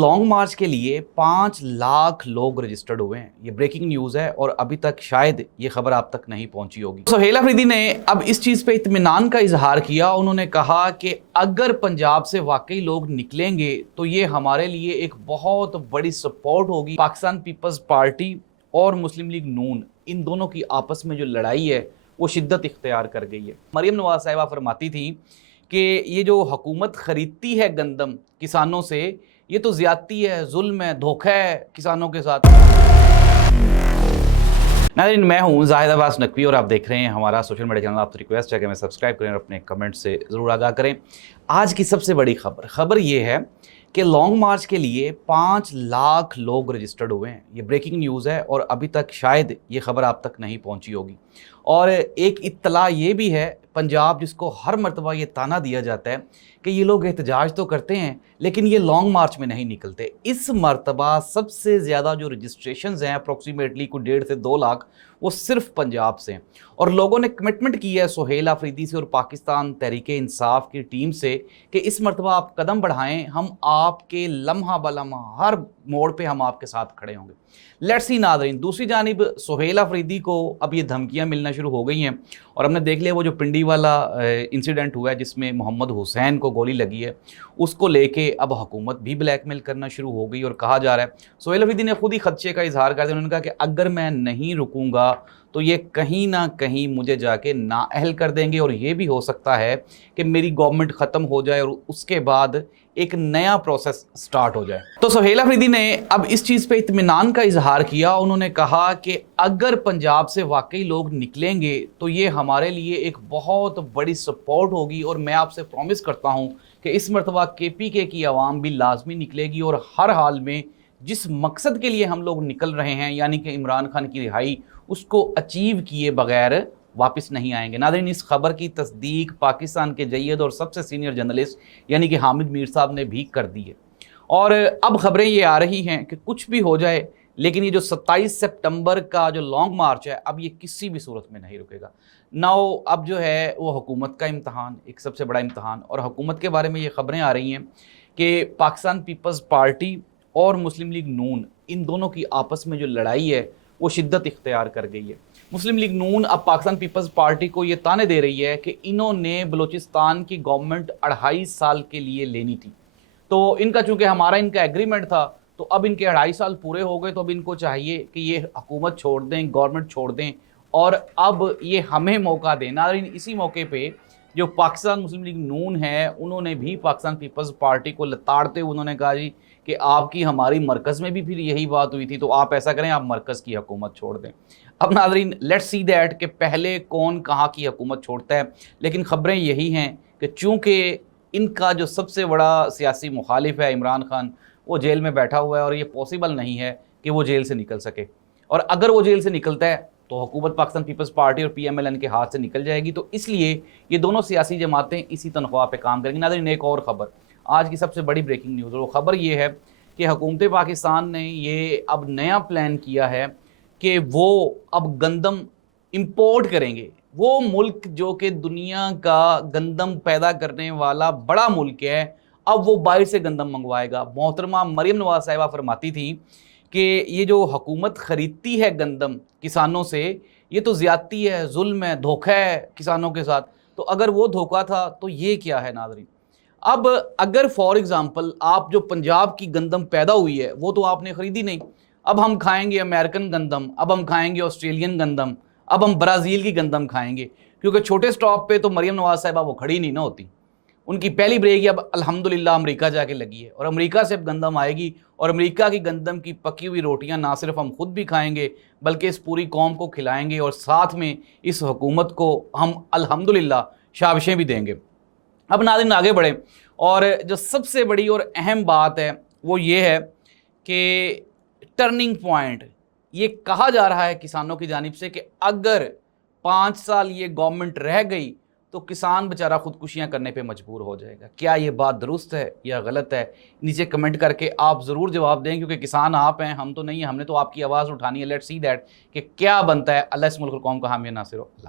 Long मार्च के लिए 5 लाख लोग रजिस्टर्ड हुए हैं। ये ब्रेकिंग न्यूज़ है और अभी तक शायद ये खबर आप तक नहीं पहुंची होगी। सोहेल अफरीदी ने अब इस चीज़ पे इत्मीनान का इजहार किया। उन्होंने कहा कि अगर पंजाब से वाकई लोग निकलेंगे तो ये हमारे लिए एक बहुत बड़ी सपोर्ट होगी। पाकिस्तान पीपल्स पार्टी और मुस्लिम लीग नून, इन दोनों की आपस में जो लड़ाई है वो शिद्दत इख्तियार कर गई है। मरियम नवाज साहिबा फरमाती थी कि ये जो हुकूमत ख़रीदती है गंदम किसानों से, ये तो ज़्यादती है, जुल्म है, धोखा है किसानों के साथ। नाज़रीन, मैं हूँ जाहिद अब्बास नकवी और आप देख रहे हैं हमारा सोशल मीडिया चैनल। आपसे रिक्वेस्ट है कि हमें सब्सक्राइब करें और अपने कमेंट से ज़रूर आगाह करें। आज की सबसे बड़ी खबर ये है कि लॉन्ग मार्च के लिए 5 लाख लोग रजिस्टर्ड हुए हैं। ये ब्रेकिंग न्यूज़ है और अभी तक शायद ये खबर आप तक नहीं पहुंची होगी। और एक इत्तला ये भी है, पंजाब जिसको हर मरतबा ये ताना दिया जाता है कि ये लोग एहतजाज तो करते हैं लेकिन ये लॉन्ग मार्च में नहीं निकलते। इस मरतबा सबसे ज़्यादा जो रजिस्ट्रेशंस हैं अप्रॉक्सीमेटली कोई 1.5 से 2 लाख, वो सिर्फ पंजाब से हैं। और लोगों ने कमिटमेंट की है सोहेल अफरीदी से और पाकिस्तान तहरीक इंसाफ की टीम से कि इस मरतबा आप कदम बढ़ाएं, हम आपके लम्हा बलम्हा हर मोड़ पे हम आपके साथ खड़े होंगे। लेट्स सी नाज़रीन, दूसरी जानिब सोहेल अफरीदी को अब ये धमकियाँ मिलना शुरू हो गई हैं और हमने देख लिया वो जो पिंडी वाला इंसिडेंट हुआ है जिसमें मोहम्मद हुसैन को गोली लगी है, उसको लेके अब हुकूमत भी ब्लैकमेल करना शुरू हो गई। और कहा जा रहा है, सोहेल अफरीदी ने खुद ही खदशे का इजहार कर दिया। उन्होंने कहा कि अगर मैं नहीं रुकूंगा तो ये कहीं ना कहीं मुझे जाके नाअहल कर देंगे और ये भी हो सकता है कि मेरी गवर्नमेंट ख़त्म हो जाए और उसके बाद एक नया प्रोसेस स्टार्ट हो जाए। तो सोहेल अफरीदी ने अब इस चीज़ पे इत्मीनान का इजहार किया। उन्होंने कहा कि अगर पंजाब से वाकई लोग निकलेंगे तो ये हमारे लिए एक बहुत बड़ी सपोर्ट होगी और मैं आपसे प्रॉमिस करता हूँ कि इस मरतबा KPK की आवाम भी लाजमी निकलेगी और हर हाल में जिस मकसद के लिए हम लोग निकल रहे हैं, यानी कि इमरान खान की रिहाई, उसको अचीव किए बगैर वापस नहीं आएंगे। नाज़रीन, इस खबर की तस्दीक पाकिस्तान के जय्यद और सबसे सीनियर जर्नलिस्ट यानी कि हामिद मीर साहब ने भी कर दी है। और अब खबरें ये आ रही हैं कि कुछ भी हो जाए लेकिन ये जो 27 सितंबर का जो लॉन्ग मार्च है, अब ये किसी भी सूरत में नहीं रुकेगा। नाउ अब जो है वो हुकूमत का इम्तहान, एक सबसे बड़ा इम्तहान, और हुकूमत के बारे में ये खबरें आ रही हैं कि पाकिस्तान पीपल्स पार्टी और मुस्लिम लीग नून, इन दोनों की आपस में जो लड़ाई है वो शिद्दत इख्तियार कर गई है। मुस्लिम लीग नून अब पाकिस्तान पीपल्स पार्टी को ये ताने दे रही है कि इन्होंने बलूचिस्तान की गवर्नमेंट 2.5 साल के लिए लेनी थी, तो इनका चूँकि हमारा इनका एग्रीमेंट था तो अब इनके 2.5 साल पूरे हो गए, तो अब इनको चाहिए कि ये हुकूमत छोड़ दें, गवर्नमेंट छोड़ दें और अब ये हमें मौका दें। नाज़रीन, इसी मौके पे जो पाकिस्तान मुस्लिम लीग नून है उन्होंने भी पाकिस्तान पीपल्स पार्टी को लताड़ते हुए उन्होंने कहा जी कि आपकी हमारी मरकज़ में भी फिर यही बात हुई थी, तो आप ऐसा करें, आप मरकज़ की हुकूमत छोड़ दें। अब नाज़रीन, लेट्स सी दैट कि पहले कौन कहाँ की हुकूमत छोड़ता है। लेकिन ख़बरें यही हैं कि चूँकि इनका जो सबसे बड़ा सियासी मुखालिफ है इमरान खान, वो जेल में बैठा हुआ है और ये पॉसिबल नहीं है कि वो जेल से निकल सके, और अगर वो जेल से निकलता है तो हुकूमत पाकिस्तान पीपल्स पार्टी और PMLN के हाथ से निकल जाएगी। तो इसलिए ये दोनों सियासी जमातें इसी तनख्वाह पे काम करेंगी। नाज़रीन, एक और ख़बर, आज की सबसे बड़ी ब्रेकिंग न्यूज़, और वो ख़बर ये है कि हुकूमत पाकिस्तान ने ये अब नया प्लान किया है कि वो अब गंदम इंपोर्ट करेंगे। वो मुल्क जो कि दुनिया का गंदम पैदा करने वाला बड़ा मुल्क है, अब वो बाहर से गंदम मंगवाएगा। मोहतरमा मरियम नवाज साहिबा फरमाती थी कि ये जो हुकूमत ख़रीदती है गंदम किसानों से, ये तो ज़्यादती है, जुल्म है, धोखा है किसानों के साथ। तो अगर वो धोखा था तो ये क्या है नाज़रीन। अब अगर फॉर एग्ज़ाम्पल आप जो पंजाब की गंदम पैदा हुई है वो तो आपने ख़रीदी नहीं, अब हम खाएंगे अमेरिकन गंदम, अब हम खाएंगे ऑस्ट्रेलियन गंदम, अब हम ब्राज़ील की गंदम खाएंगे, क्योंकि छोटे स्टॉप पे तो मरियम नवाज साहिबा वो खड़ी नहीं ना होती। उनकी पहली ब्रेक अब अल्हम्दुलिल्लाह अमेरिका जाके लगी है और अमेरिका से अब गंदम आएगी और अमेरिका की गंदम की पकी हुई रोटियां ना सिर्फ हम खुद भी खाएंगे बल्कि इस पूरी कौम को खिलाएंगे और साथ में इस हुकूमत को हम अल्हम्दुलिल्लाह शाबाशें भी देंगे। अब नाज़रीन आगे बढ़ें, और जो सबसे बड़ी और अहम बात है वो ये है कि टर्निंग पॉइंट ये कहा जा रहा है किसानों की जानिब से कि अगर 5 साल ये गवर्नमेंट रह गई तो किसान बेचारा खुदकुशियां करने पे मजबूर हो जाएगा। क्या ये बात दुरुस्त है या गलत है? नीचे कमेंट करके आप ज़रूर जवाब दें, क्योंकि किसान आप हैं, हम तो नहीं हैं। हमने तो आपकी आवाज़ उठानी है। लेट्स सी दैट कि क्या बनता है। अल्लाह इस मुल्क और कौम का हामी नासिर हो। अल्लाह।